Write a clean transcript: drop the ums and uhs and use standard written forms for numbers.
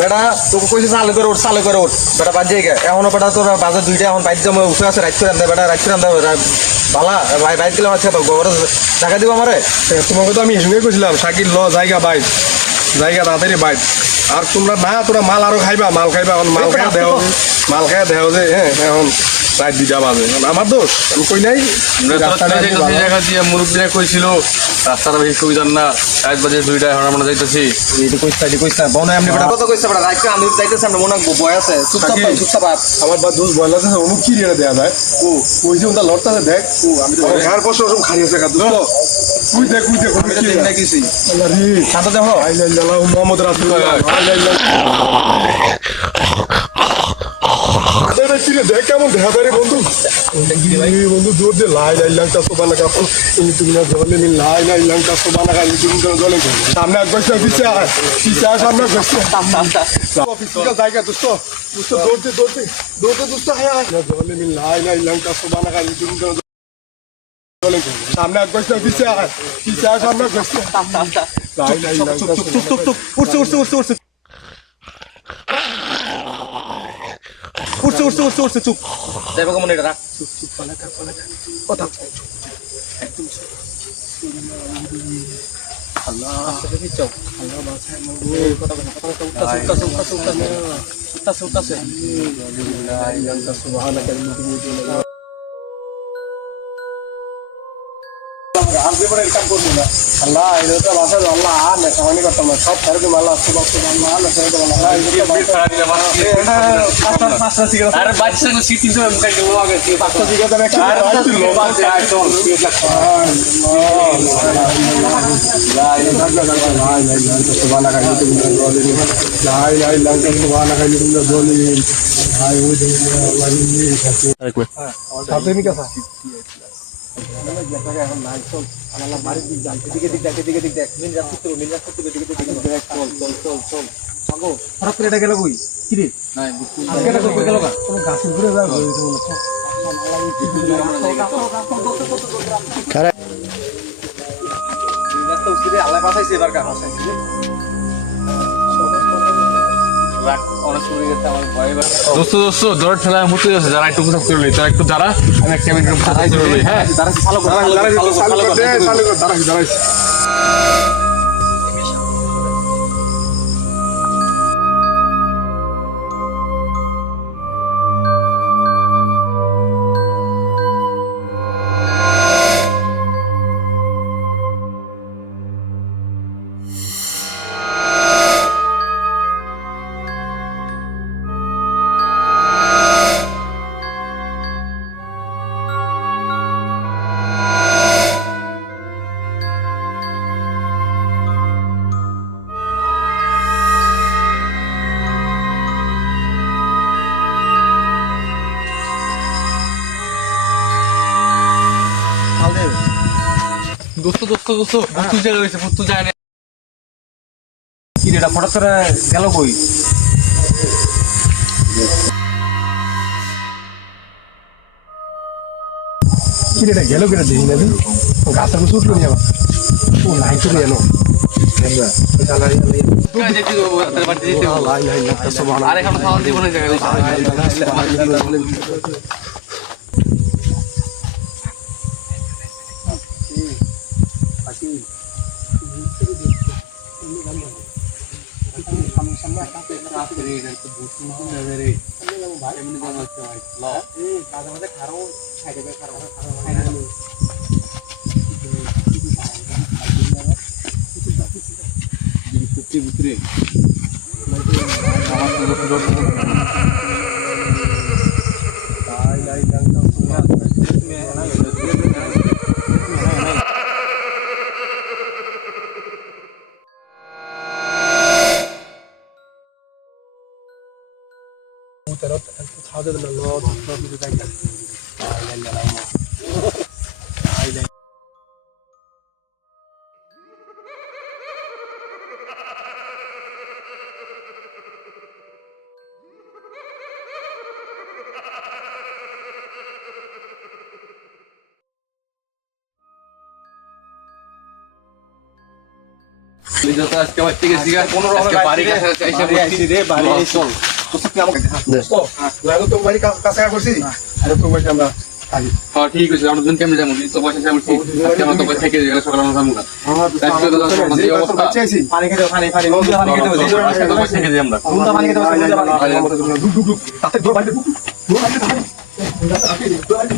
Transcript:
বেটা তোকে কইছে চালু করে ওঠ বেটা বাদ যাই এখনো বেটা তোর বাজার দুইটা এখন বাইর জমা উঠে আছে রাইট করে আনতে বেটা রাইট করে আনতে বালা বাইর দিলাম আছে তো গোবর দেখা দিব আমারে তোমাকে তো আমি সঙ্গে কইছিলাম শাকিল ল জায়গা বাইর জায়গা তাড়াতাড়ি বাইর আর তোমরা না তোরা মাল আরো খাইবা মাল খাইবা এখন মাল খাইয়া দেও যে হ্যাঁ এখন রাত 2টা বাজে আমার দোষ আমি কই নাই জায়গা দিয়ে মুরব্বীরা কইছিল রাস্তাটা বেশি সুবিধার না 1 বাজে 2টা এখন আমরা যাইতেছি কইছা বনে আমি বেটা কত কইছা বেটা রাইট করে আমি যাইতেছি আমরা মনে বয় আছে চুপচাপ আমার বা দোষ বয়লা আছে অনু কি রে দেয়া যায় ও কইছে ওটা লড়তাছে দেখ ও আমি তো ঘর বসে সব খাইছে কা দোষ কুই দেখ কোন কি না কিছু আল্লাহ রে শান্ত দেখো আল্লাহ মুহাম্মদ রাসূলুল্লাহ দেখ কেমন দেখা যায় বন্ধু বন্ধু জোর দিয়ে লাই লাইলাংটা সোবানা কাপড় তুমি না জলে নি লাই লাইলাংটা সোবানা কালি তুমি জলে সামনে এক বছর পিছা সামনে বসে অফিসের জায়গা দোস্ত দৌড়তে দোস্ত হ্যাঁ জলে নি লাই লাইলাংটা সোবানা কালি তুমি জলে সামনে এক বছর পিছা সামনে বসে লাই লাইলাংটা উঠছে চুপ যাইব কেমন এটা রাখ কথা আল্লাহ এটা বাসা আল্লাহ আর না কামানি করতাম না সব ছেড়ে দিম আল্লাহ সুবাহ আল্লাহ না ছেড়ে দিম আল্লাহ আরে বাচ্চা তো সিটি তো মুখে দেবো আগে পাঁচটা দিকে তো একটা আর তো লোবা যায় চল গেল কই কি রে কোনো গাছের ঘুরে যাওয়া আল্লাহ বাসাইছে এবার কার দোস্ত দৌড় ঠেলা মুতে যাচ্ছে যারা একটু কোথাও করে তারা একটু যারা আমি একটা মিনিট হ্যাঁ দোস্ত পুত্তু জায়গা হয়েছে পুত্তু যায় না কি রে এটা ফটো তোরা গেল কই কি রে গেল কিনা দেখি না গাছের কিছু উঠলো নি আবার ও নাই চলে এলো আর এখন খাওয়ান দিব না জায়গায় যত আজকে আমার ঠিক আছে আজকে বাড়ি কাছে এসে বসছি রে বাড়ি চল তুই আমাকে লাগো তো বাড়ি কাছে করছি আরে তো বাড়ি আমরা আগে হ্যাঁ ঠিক আছে আমরা দুজন কেমনে যাবো তো পয়সা যাবো ঠিক আজকে আমরা তো পয়সা থেকে গেলে সকালে আমরা যাবো না আজকে তো আমাদের এই অবস্থা পানি খেতে পানি পানি খেতে আজকে তো পয়সা থেকে যাই আমরা পানি খেতে তাতে দৌড় বাড়ি দৌড় বাড়ি